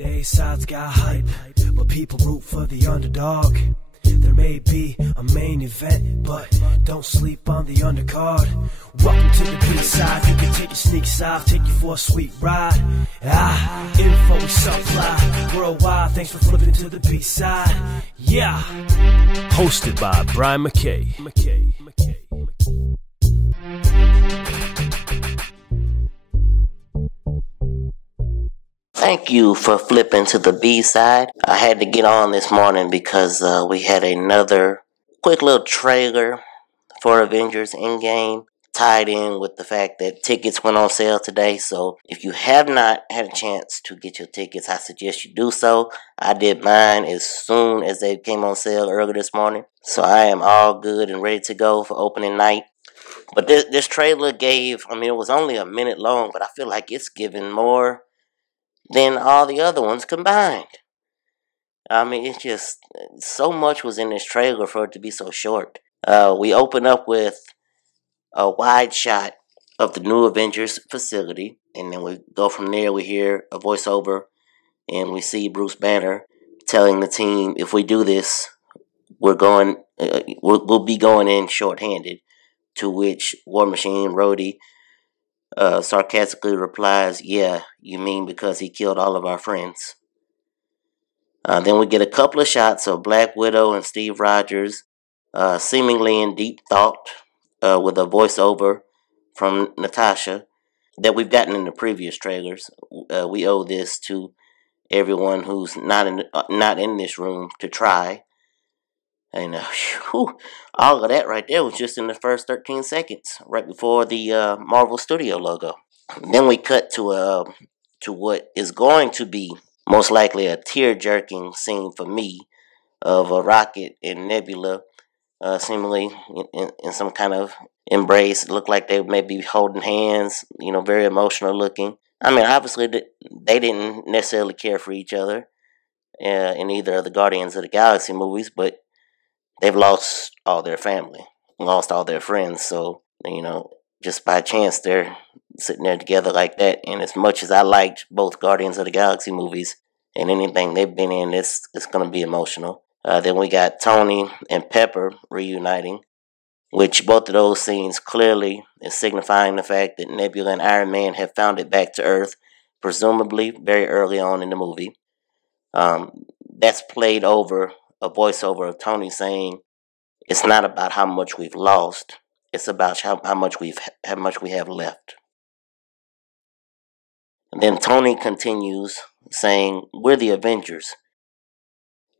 The A sides got hype, but people root for the underdog. There may be a main event, but don't sleep on the undercard. Welcome to the B-side. You can take your sneaks off, take you for a sweet ride. Info we supply worldwide. Thanks for flipping to the B-side. Yeah. Hosted by Brian Mackay. Thank you for flipping to the B-side. I had to get on this morning because we had another quick little trailer for Avengers Endgame tied in with the fact that tickets went on sale today. So if you have not had a chance to get your tickets, I suggest you do so. I did mine as soon as they came on sale earlier this morning. So I am all good and ready to go for opening night. But this trailer gave, it was only a minute long, but I feel like it's giving more than all the other ones combined. It's just, so much was in this trailer for it to be so short. We open up with a wide shot of the new Avengers facility, and then we go from there. We hear a voiceover, and we see Bruce Banner telling the team, if we do this, we'll be going in shorthanded, to which War Machine Rhodey sarcastically replies, yeah, you mean because he killed all of our friends. Then we get a couple of shots of Black Widow and Steve Rogers seemingly in deep thought with a voiceover from Natasha that we've gotten in the previous trailers. We owe this to everyone who's not in this room to try. And all of that right there was just in the first 13 seconds, right before the Marvel Studio logo. Then we cut to what is going to be most likely a tear-jerking scene for me of a Rocket and Nebula seemingly in some kind of embrace. It looked like they may be holding hands, very emotional looking. Obviously they didn't necessarily care for each other in either of the Guardians of the Galaxy movies, but they've lost all their family, lost all their friends. So, just by chance, they're sitting there together like that. And as much as I liked both Guardians of the Galaxy movies and anything they've been in, it's going to be emotional. Then we got Tony and Pepper reuniting, which both of those scenes clearly is signifying the fact that Nebula and Iron Man have found it back to Earth, presumably very early on in the movie. That's played over a voiceover of Tony saying, "It's not about how much we've lost; it's about how much we have left." And then Tony continues saying, "We're the Avengers.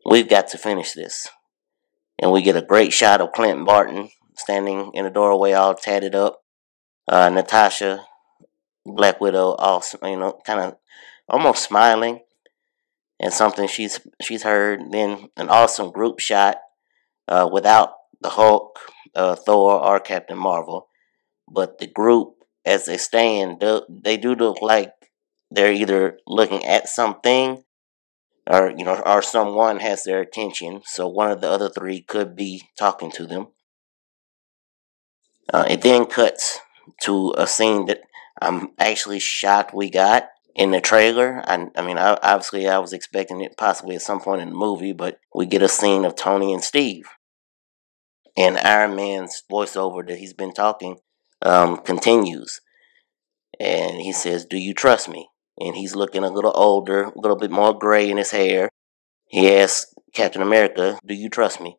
We've got to finish this." And we get a great shot of Clint Barton standing in the doorway, all tatted up. Natasha, Black Widow, also kind of almost smiling. And something she's heard. Then an awesome group shot without the Hulk, Thor, or Captain Marvel. But the group, as they stand, they do look like they're either looking at something or someone has their attention. So one of the other three could be talking to them. It then cuts to a scene that I'm actually shocked we got in the trailer. Obviously I was expecting it possibly at some point in the movie, but we get a scene of Tony and Steve. And Iron Man's voiceover that he's been talking continues. And he says, "Do you trust me?" And he's looking a little older, a little bit more gray in his hair. He asks Captain America, "Do you trust me?"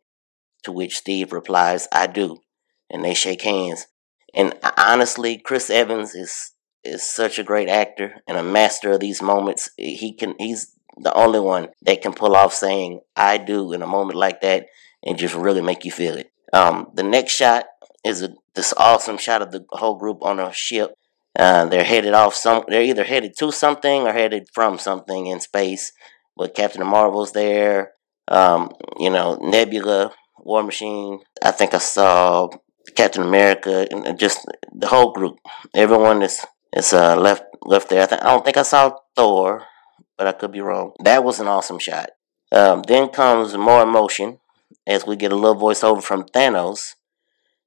To which Steve replies, "I do." And they shake hands. And honestly, Chris Evans is such a great actor and a master of these moments. He's the only one that can pull off saying "I do" in a moment like that and just really make you feel it. The next shot is this awesome shot of the whole group on a ship. They're headed off they're either headed to something or headed from something in space. But Captain Marvel's there. Nebula, War Machine. I think I saw Captain America and just the whole group. Everyone is left there. I don't think I saw Thor, but I could be wrong. That was an awesome shot. Then comes more emotion as we get a little voiceover from Thanos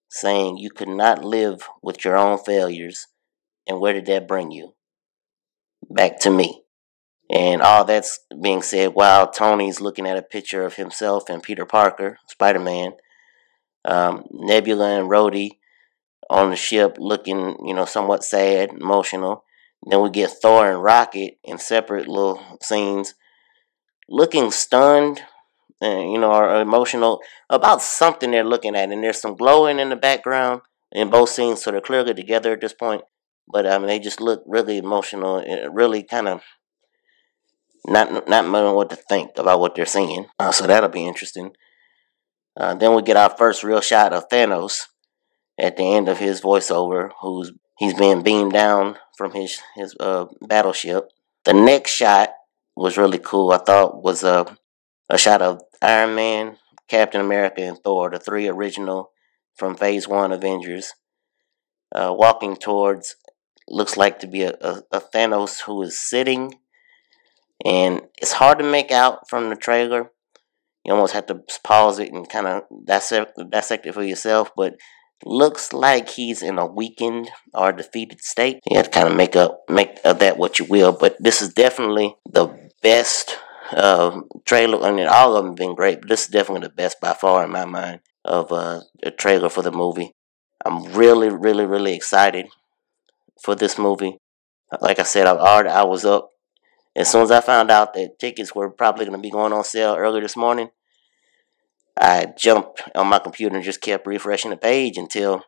saying, "You could not live with your own failures. And where did that bring you? Back to me." And all that's being said while Tony's looking at a picture of himself and Peter Parker, Spider-Man. Nebula and Rhodey on the ship looking, somewhat sad, emotional. Then we get Thor and Rocket in separate little scenes looking stunned, or emotional about something they're looking at. And there's some glowing in the background in both scenes, so they're clearly together at this point. But they just look really emotional and really kind of not knowing what to think about what they're seeing. So that'll be interesting. Then we get our first real shot of Thanos at the end of his voiceover, he's being beamed down from his battleship. The next shot was really cool. I thought was a shot of Iron Man, Captain America, and Thor, the three original from Phase 1 Avengers, walking towards, looks like to be a Thanos who is sitting. And it's hard to make out from the trailer. You almost have to pause it and kind of dissect it for yourself. But looks like he's in a weakened or defeated state. You have to kind of make of that what you will. But this is definitely the best trailer. I mean, all of them have been great, but this is definitely the best by far in my mind of a trailer for the movie. I'm really, really, really excited for this movie. Like I said, I was up. As soon as I found out that tickets were probably going to be going on sale early this morning, I jumped on my computer and just kept refreshing the page until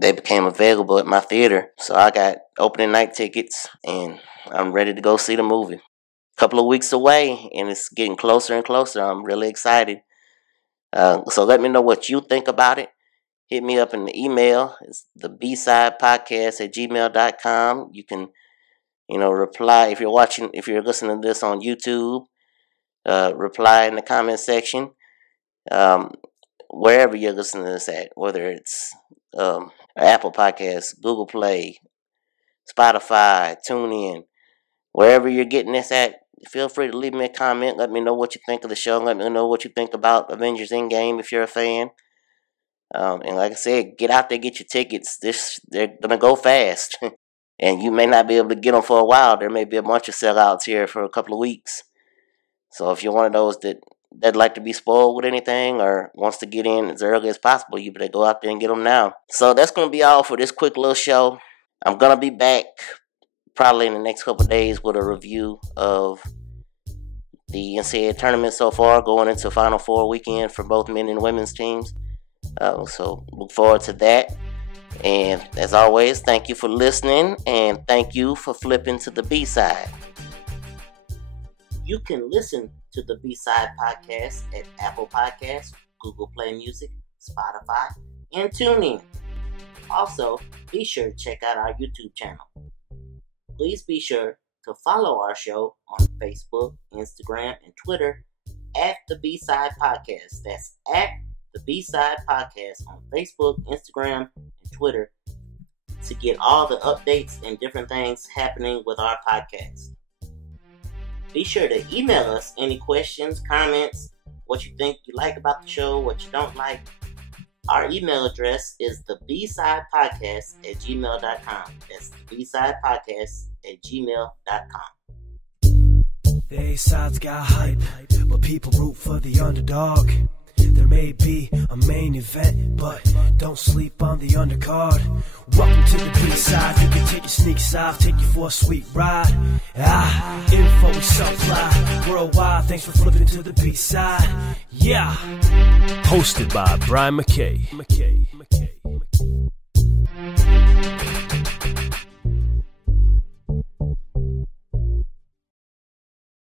they became available at my theater. So I got opening night tickets, and I'm ready to go see the movie. A couple of weeks away, and it's getting closer and closer. I'm really excited. So let me know what you think about it. Hit me up in the email. It's the bsidepodcast@gmail.com. You can reply if you're listening to this on YouTube, reply in the comment section, wherever you're listening to this at, whether it's Apple Podcasts, Google Play, Spotify, TuneIn, wherever you're getting this at, feel free to leave me a comment. Let me know what you think of the show. Let me know what you think about Avengers Endgame if you're a fan. And like I said, get out there, get your tickets. They're going to go fast. And you may not be able to get them for a while. There may be a bunch of sellouts here for a couple of weeks. So if you're one of those that like to be spoiled with anything or wants to get in as early as possible, you better go out there and get them now. So that's going to be all for this quick little show. I'm going to be back probably in the next couple of days with a review of the NCAA tournament so far, going into Final Four weekend for both men and women's teams. So look forward to that. And as always, thank you for listening, and thank you for flipping to the B-side. You can listen to the B-side podcast at Apple Podcasts, Google Play Music, Spotify, and TuneIn. Also, be sure to check out our YouTube channel. Please be sure to follow our show on Facebook, Instagram, and Twitter at the B-side podcast. That's at the B-side podcast on Facebook, Instagram, and Twitter to get all the updates and different things happening with our podcast. Be sure to email us any questions, comments, what you think you like about the show, what you don't like. Our email address is the bsidepodcast@gmail.com. That's the bsidepodcast@gmail.com. The A-side's got hype, but people root for the underdog. There may be a main event, but don't sleep on the undercard. Welcome to the B-side. You can take your sneaks off, take you for a sweet ride. Info we supply worldwide. Thanks for flipping to the B-side. Yeah. Hosted by Brian Mackay.